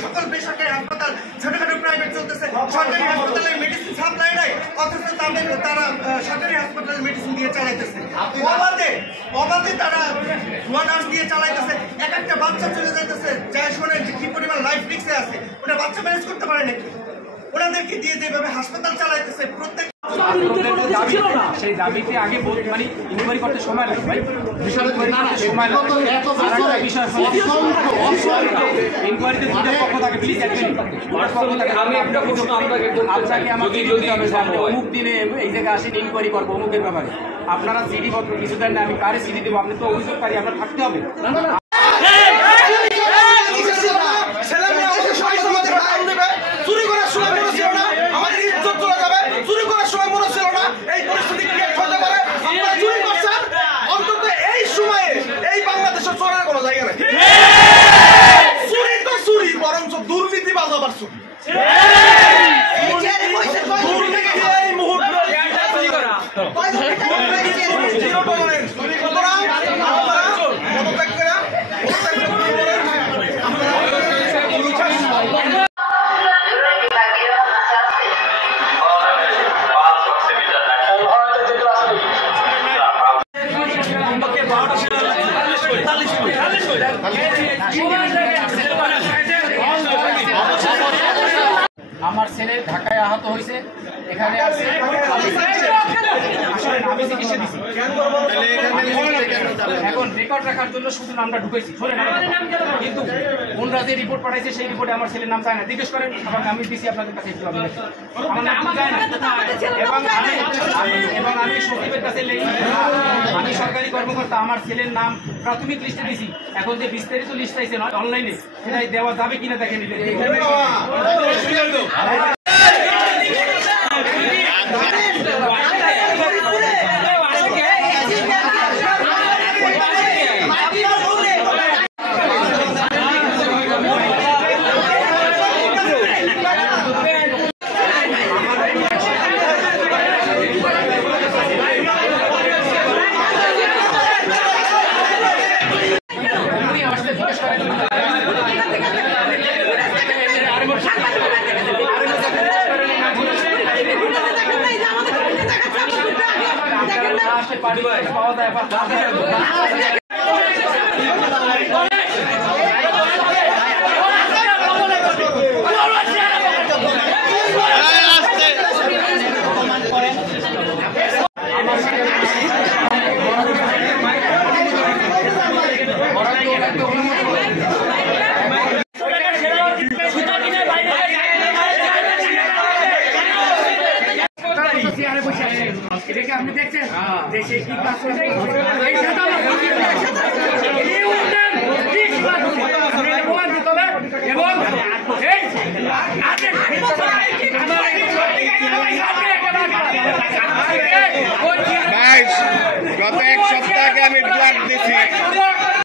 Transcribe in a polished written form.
সকল বেসরকারি হাসপাতাল ছোটখাটো প্রাইভেট চলতেছে, সরকারি হাসপাতালে মেডিসিন সাপ্লাই নাই, অথচ তারা সরকারি হাসপাতালে মেডিসিন দিয়ে চালাইতেছে, অবাধে তারা নার্স দিয়ে চালাইতেছে। এক একটা বাচ্চা চলে যাইতেছে, যাই শোনে যে কি পরিমাণ লাইফ রিস্কে আছে, ওটা বাচ্চা ম্যানেজ করতে পারে নাকি? ওনাদেরকে দিয়ে যেভাবে হাসপাতাল চালাইতেছে প্রত্যেক সেই দাবিতে আগে মানে ইনকোয়ারি করতে সময় লাগে ভাই, ইনকোয়ারিতে দুটো পক্ষ থাকে, প্লিজ আমি একটা প্রশ্ন আপনাকে আমাকে অমুক দিনে এই জায়গায় আসেন ইনকোয়ারি করবো অমুকের ব্যাপারে, আপনারা সিডি পত্র কিছু দেন না, আমি কারে সিডি দেবো? আপনি তো অভিযোগকারী, আপনার থাকতে হবে। দুর্নীতি বাজাবার আমার ছেলে ঢাকায় আহত হয়েছে, এখানে আছে এখন রেকর্ড রাখার জন্য শুধু নামটা ঢুকেছি, কিন্তু ওনরা যে রিপোর্ট পাঠাইছে সেই রিপোর্টে আমার ছেলের নাম চায় না, জিজ্ঞেস করেন আমি দিচ্ছি আপনাদের কাছে, একটু আমার নাম চায় না। এবং আমি সচিবের কাছে আমি সরকারি কর্মকর্তা, আমার ছেলের নাম প্রাথমিক লিস্টে দিছি, এখন যে বিস্তারিত লিস্ট চাইছে নয় অনলাইনে, সেটাই দেওয়া যাবে কিনা দেখে নিতে। পাওয়া যায় আপনি দেখছেন দেশে কি কাজ